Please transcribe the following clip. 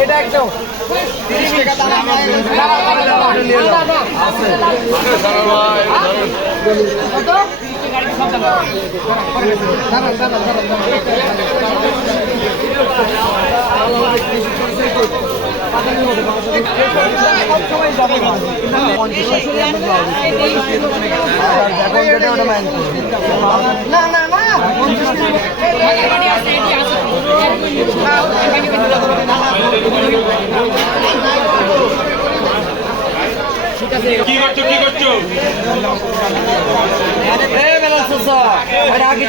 এটা একদম তিরিশ টাকা দাঁড়া দাঁড়া দাঁড়া না না। না। কি করছ কি করছ? আরে বেলা সসা। আরে আগে